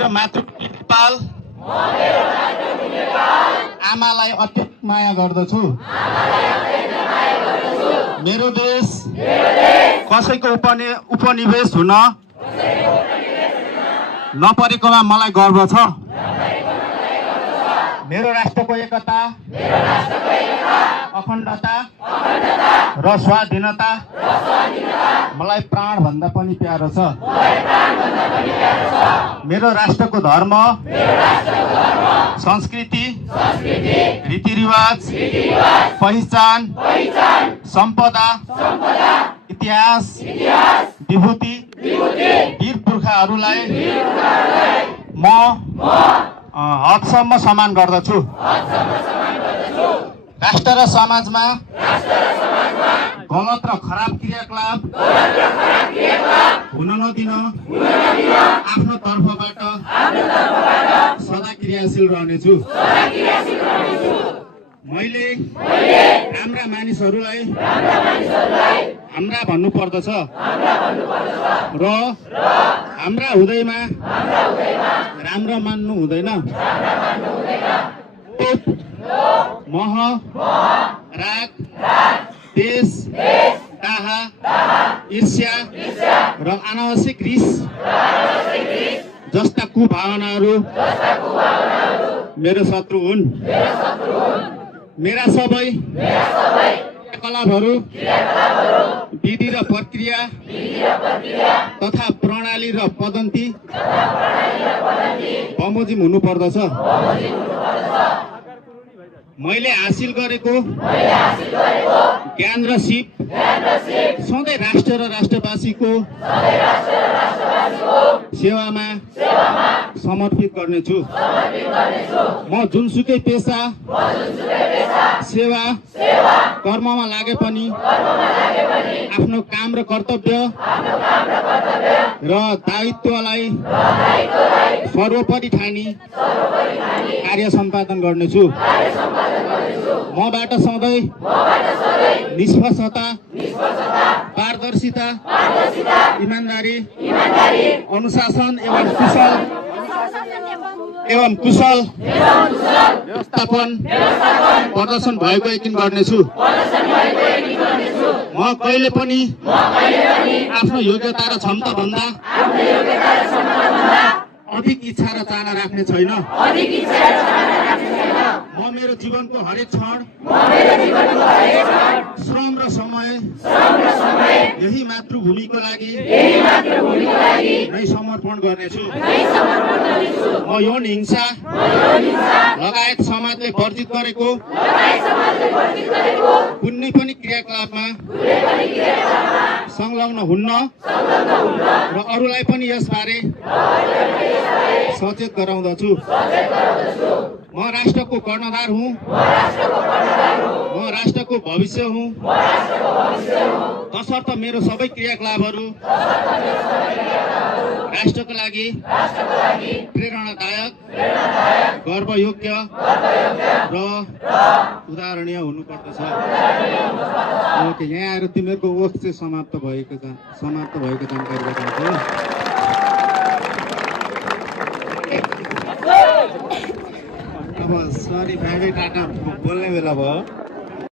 मेरो मातृभूमि नेपाल आमालाई अत्यन्त माया गर्दछु। मेरो देश कसैको उपनिवेश हुन नपरेकोमा मलाई गर्व छ। मेरो राष्ट्रको एकता, अखण्डता र स्वाधीनता मलाई प्राण भन्दा पनि प्यारो छ। मेरो राष्ट्रको धर्म, संस्कृति, रीतिरिवाज, पहिचान, सम्पदा, इतिहास, विभूति, वीर पुर्खाहरूलाई म हदसम्म सम्मान गर्दछु। राष्ट्र र समाजमा गलत र खराब क्रियाकलाप हुन नदिन आफ्नो तर्फबाट सदा क्रियाशील रहनेछु। मैले हाम्रा मानिसहरूलाई हाम्रा भन्नु पर्दछ र हाम्रा हुँदैमा राम्रो मान्नु हुँदैन। मह, राग, देश, डाहा, ईर्ष्या र अनावश्यक रिस जस्ता कुभावनाहरू मेरो शत्रु हुन्। मेरा सबै क्रियाकलापहरू विधि र प्रक्रिया तथा प्रणाली र पद्धति बमोजिम हुनुपर्दछ। मैले हासिल गरेको ज्ञान र सिप सधैँ राष्ट्र र राष्ट्रवासीको सेवामा समर्पित गर्नेछु। म जुनसुकै पेसा, सेवा, कर्ममा लागे पनि आफ्नो काम र कर्तव्य र दायित्वलाई सर्वोपरि ठानी कार्य सम्पादन गर्नेछु। मबाट सधैँ निष्पक्षता, पारदर्शिता, इमानदारी, अनुशासन एवं कुशल व्यवस्थापन प्रदर्शन भएको यकिन गर्नेछु। म कहिले पनि आफ्नो योग्यता र क्षमता भन्दा अधिक इच्छा र चाहना राख्ने छैन। म मेरो जीवनको हरेक क्षण श्रम र समय यही मातृभूमिको लागि नै समर्पण गर्नेछु। म यौन हिंसा लगायत समाजले वर्जित गरेको कुनै पनि क्रियाकलापमा संलग्न हुन्न र अरूलाई पनि यसबारे सचेत गराउँदछु। म राष्ट्रको कर्णधार हुँ। म राष्ट्रको भविष्य हुँ। तसर्थ मेरो सबै क्रियाकलापहरू राष्ट्रको लागि प्रेरणादायक, गर्वयोग्य र उदाहरणीय हुनुपर्दछ। ओके, यहाँ आएर तिमीहरूको ओठ चाहिँ समाप्त भएको जानकारी बताउँछु। अब सरी भाइ टाटा बोल्ने बेला भयो।